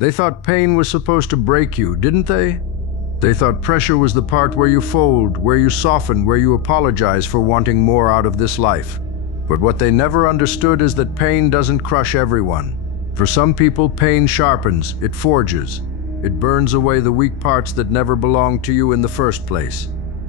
They thought pain was supposed to break you, didn't they? They thought pressure was the part where you fold, where you soften, where you apologize for wanting more out of this life. But what they never understood is that pain doesn't crush everyone. For some people, pain sharpens, it forges. It burns away the weak parts that never belonged to you in the first place.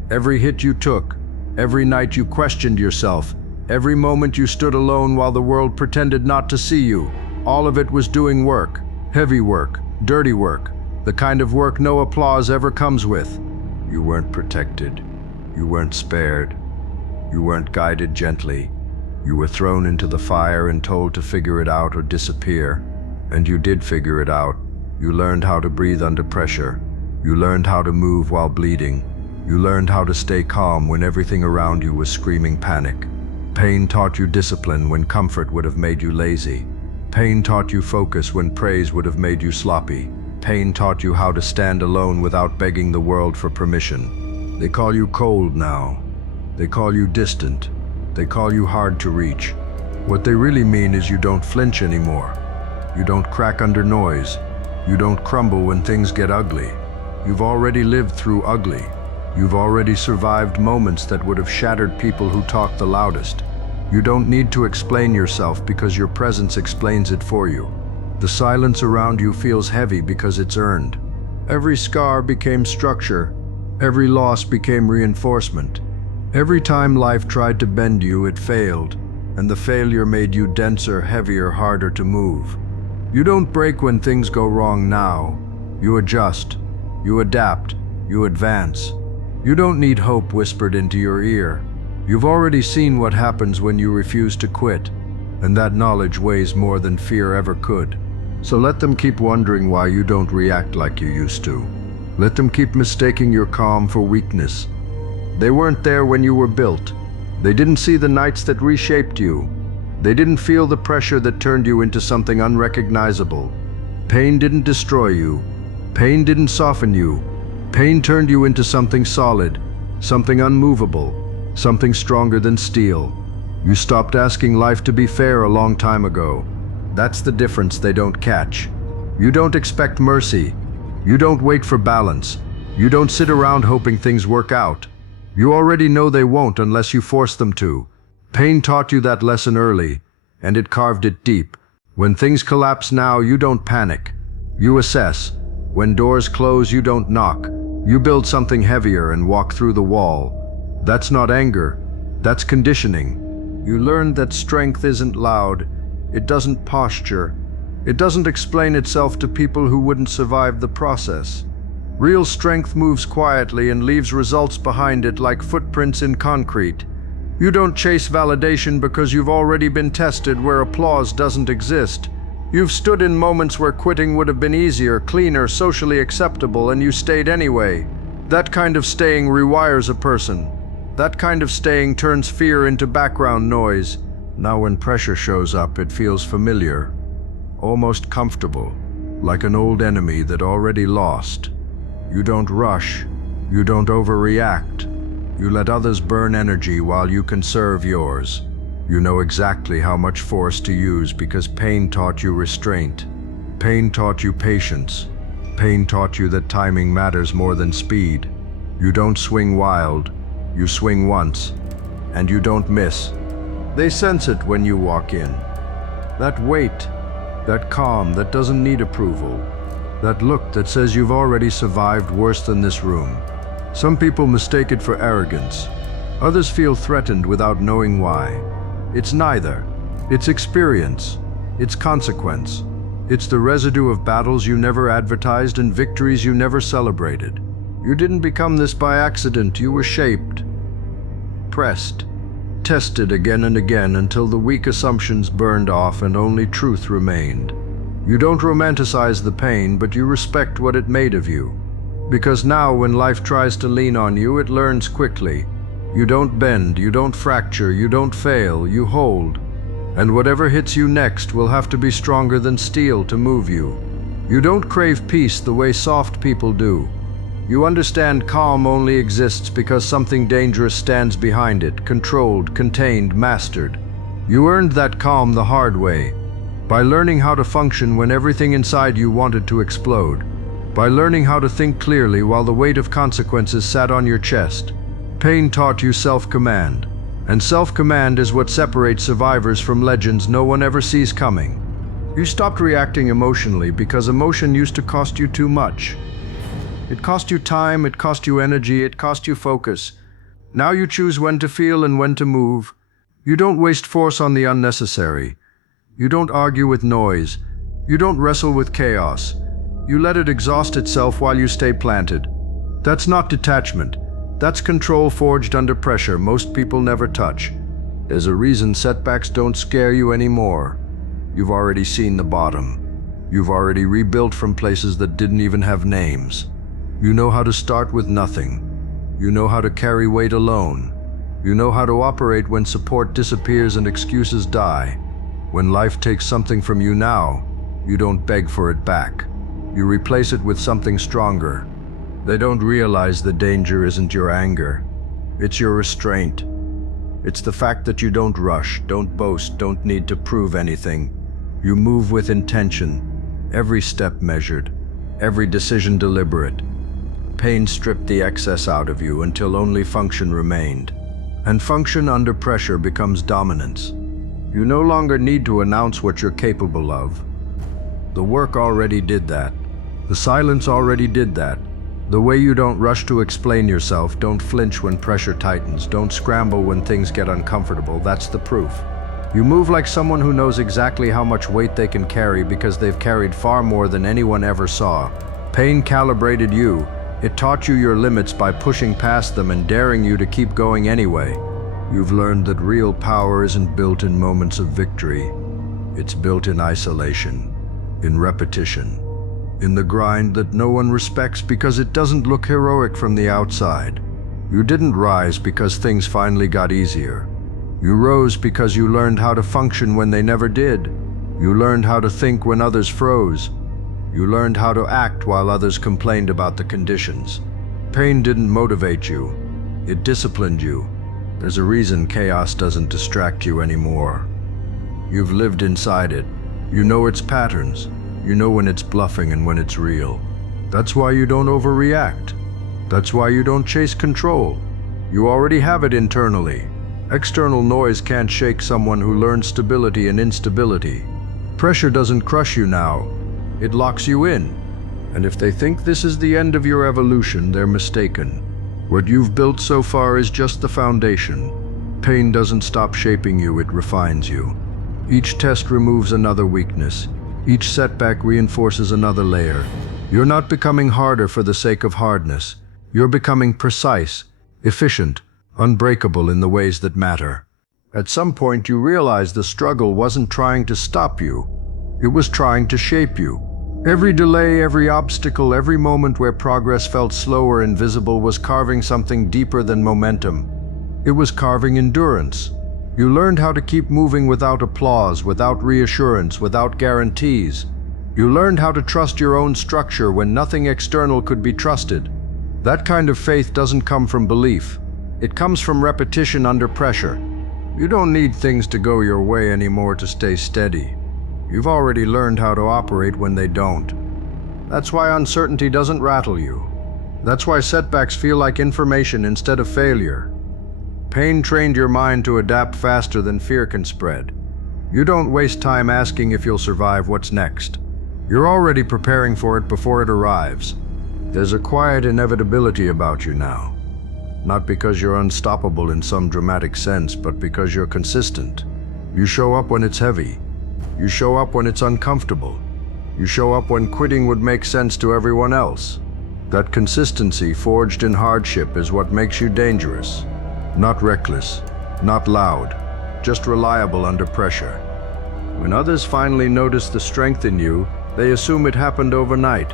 Every hit you took, every night you questioned yourself, every moment you stood alone while the world pretended not to see you, all of it was doing work, heavy work, dirty work, the kind of work no applause ever comes with. You weren't protected. You weren't spared. You weren't guided gently. You were thrown into the fire and told to figure it out or disappear. And you did figure it out. You learned how to breathe under pressure. You learned how to move while bleeding. You learned how to stay calm when everything around you was screaming panic. Pain taught you discipline when comfort would have made you lazy. Pain taught you focus when praise would have made you sloppy. Pain taught you how to stand alone without begging the world for permission. They call you cold now. They call you distant. They call you hard to reach. What they really mean is you don't flinch anymore. You don't crack under noise. You don't crumble when things get ugly. You've already lived through ugly. You've already survived moments that would have shattered people who talk the loudest. You don't need to explain yourself because your presence explains it for you. The silence around you feels heavy because it's earned. Every scar became structure. Every loss became reinforcement. Every time life tried to bend you, it failed, and the failure made you denser, heavier, harder to move. You don't break when things go wrong now. You adjust. You adapt. You advance. You don't need hope whispered into your ear. You've already seen what happens when you refuse to quit, and that knowledge weighs more than fear ever could. So let them keep wondering why you don't react like you used to. Let them keep mistaking your calm for weakness. They weren't there when you were built. They didn't see the nights that reshaped you. They didn't feel the pressure that turned you into something unrecognizable. Pain didn't destroy you. Pain didn't soften you. Pain turned you into something solid, something unmovable, something stronger than steel. You stopped asking life to be fair a long time ago. That's the difference they don't catch. You don't expect mercy. You don't wait for balance. You don't sit around hoping things work out. You already know they won't unless you force them to. Pain taught you that lesson early, and it carved it deep. When things collapse now, you don't panic. You assess. When doors close, you don't knock. You build something heavier and walk through the wall. That's not anger. That's conditioning. You learn that strength isn't loud. It doesn't posture. It doesn't explain itself to people who wouldn't survive the process. Real strength moves quietly and leaves results behind it like footprints in concrete. You don't chase validation because you've already been tested where applause doesn't exist. You've stood in moments where quitting would have been easier, cleaner, socially acceptable, and you stayed anyway. That kind of staying rewires a person. That kind of staying turns fear into background noise. Now when pressure shows up, it feels familiar, almost comfortable, like an old enemy that already lost. You don't rush. You don't overreact. You let others burn energy while you conserve yours. You know exactly how much force to use because pain taught you restraint. Pain taught you patience. Pain taught you that timing matters more than speed. You don't swing wild. You swing once, and you don't miss. They sense it when you walk in. That weight, that calm that doesn't need approval, that look that says you've already survived worse than this room. Some people mistake it for arrogance. Others feel threatened without knowing why. It's neither. It's experience. It's consequence. It's the residue of battles you never advertised and victories you never celebrated. You didn't become this by accident. You were shaped, pressed, tested again and again until the weak assumptions burned off and only truth remained. You don't romanticize the pain, but you respect what it made of you. Because now when life tries to lean on you, it learns quickly. You don't bend, you don't fracture, you don't fail, you hold. And whatever hits you next will have to be stronger than steel to move you. You don't crave peace the way soft people do. You understand calm only exists because something dangerous stands behind it, controlled, contained, mastered. You earned that calm the hard way, by learning how to function when everything inside you wanted to explode, by learning how to think clearly while the weight of consequences sat on your chest. Pain taught you self-command, and self-command is what separates survivors from legends no one ever sees coming. You stopped reacting emotionally because emotion used to cost you too much. It cost you time, it cost you energy, it cost you focus. Now you choose when to feel and when to move. You don't waste force on the unnecessary. You don't argue with noise. You don't wrestle with chaos. You let it exhaust itself while you stay planted. That's not detachment. That's control forged under pressure most people never touch. There's a reason setbacks don't scare you anymore. You've already seen the bottom. You've already rebuilt from places that didn't even have names. You know how to start with nothing. You know how to carry weight alone. You know how to operate when support disappears and excuses die. When life takes something from you now, you don't beg for it back. You replace it with something stronger. They don't realize the danger isn't your anger. It's your restraint. It's the fact that you don't rush, don't boast, don't need to prove anything. You move with intention, every step measured, every decision deliberate. Pain stripped the excess out of you until only function remained. And function under pressure becomes dominance. You no longer need to announce what you're capable of. The work already did that. The silence already did that. The way you don't rush to explain yourself, don't flinch when pressure tightens, don't scramble when things get uncomfortable, that's the proof. You move like someone who knows exactly how much weight they can carry because they've carried far more than anyone ever saw. Pain calibrated you. It taught you your limits by pushing past them and daring you to keep going anyway. You've learned that real power isn't built in moments of victory. It's built in isolation, in repetition, in the grind that no one respects because it doesn't look heroic from the outside. You didn't rise because things finally got easier. You rose because you learned how to function when they never did. You learned how to think when others froze. You learned how to act while others complained about the conditions. Pain didn't motivate you. It disciplined you. There's a reason chaos doesn't distract you anymore. You've lived inside it. You know its patterns. You know when it's bluffing and when it's real. That's why you don't overreact. That's why you don't chase control. You already have it internally. External noise can't shake someone who learned stability and instability. Pressure doesn't crush you now. It locks you in. And if they think this is the end of your evolution, they're mistaken. What you've built so far is just the foundation. Pain doesn't stop shaping you, it refines you. Each test removes another weakness. Each setback reinforces another layer. You're not becoming harder for the sake of hardness. You're becoming precise, efficient, unbreakable in the ways that matter. At some point you realized the struggle wasn't trying to stop you. It was trying to shape you. Every delay, every obstacle, every moment where progress felt slow or invisible was carving something deeper than momentum. It was carving endurance. You learned how to keep moving without applause, without reassurance, without guarantees. You learned how to trust your own structure when nothing external could be trusted. That kind of faith doesn't come from belief. It comes from repetition under pressure. You don't need things to go your way anymore to stay steady. You've already learned how to operate when they don't. That's why uncertainty doesn't rattle you. That's why setbacks feel like information instead of failure. Pain trained your mind to adapt faster than fear can spread. You don't waste time asking if you'll survive what's next. You're already preparing for it before it arrives. There's a quiet inevitability about you now. Not because you're unstoppable in some dramatic sense, but because you're consistent. You show up when it's heavy. You show up when it's uncomfortable. You show up when quitting would make sense to everyone else. That consistency forged in hardship is what makes you dangerous. Not reckless, not loud, just reliable under pressure. When others finally notice the strength in you, they assume it happened overnight.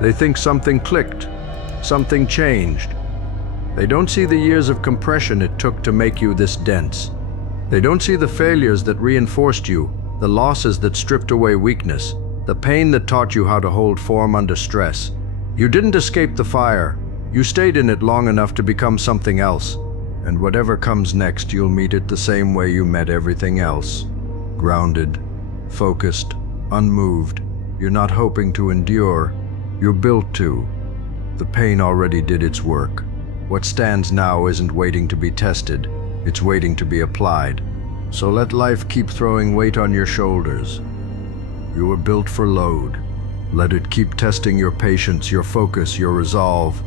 They think something clicked, something changed. They don't see the years of compression it took to make you this dense. They don't see the failures that reinforced you, the losses that stripped away weakness, the pain that taught you how to hold form under stress. You didn't escape the fire. You stayed in it long enough to become something else. And whatever comes next, you'll meet it the same way you met everything else. Grounded, focused, unmoved. You're not hoping to endure, you're built to. The pain already did its work. What stands now isn't waiting to be tested, it's waiting to be applied. So let life keep throwing weight on your shoulders. You were built for load. Let it keep testing your patience, your focus, your resolve.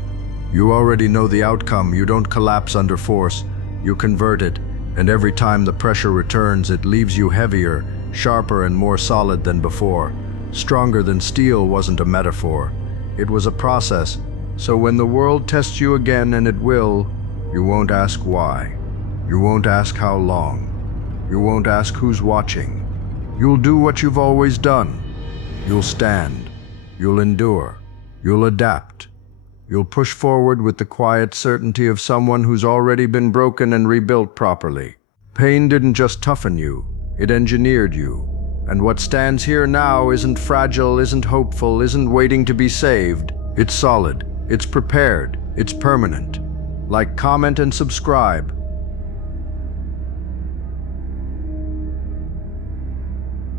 You already know the outcome. You don't collapse under force. You convert it, and every time the pressure returns, it leaves you heavier, sharper, and more solid than before. Stronger than steel wasn't a metaphor. It was a process. So when the world tests you again, and it will, you won't ask why. You won't ask how long. You won't ask who's watching. You'll do what you've always done. You'll stand. You'll endure. You'll adapt. You'll push forward with the quiet certainty of someone who's already been broken and rebuilt properly. Pain didn't just toughen you, it engineered you. And what stands here now isn't fragile, isn't hopeful, isn't waiting to be saved. It's solid, it's prepared, it's permanent. Like, comment, and subscribe.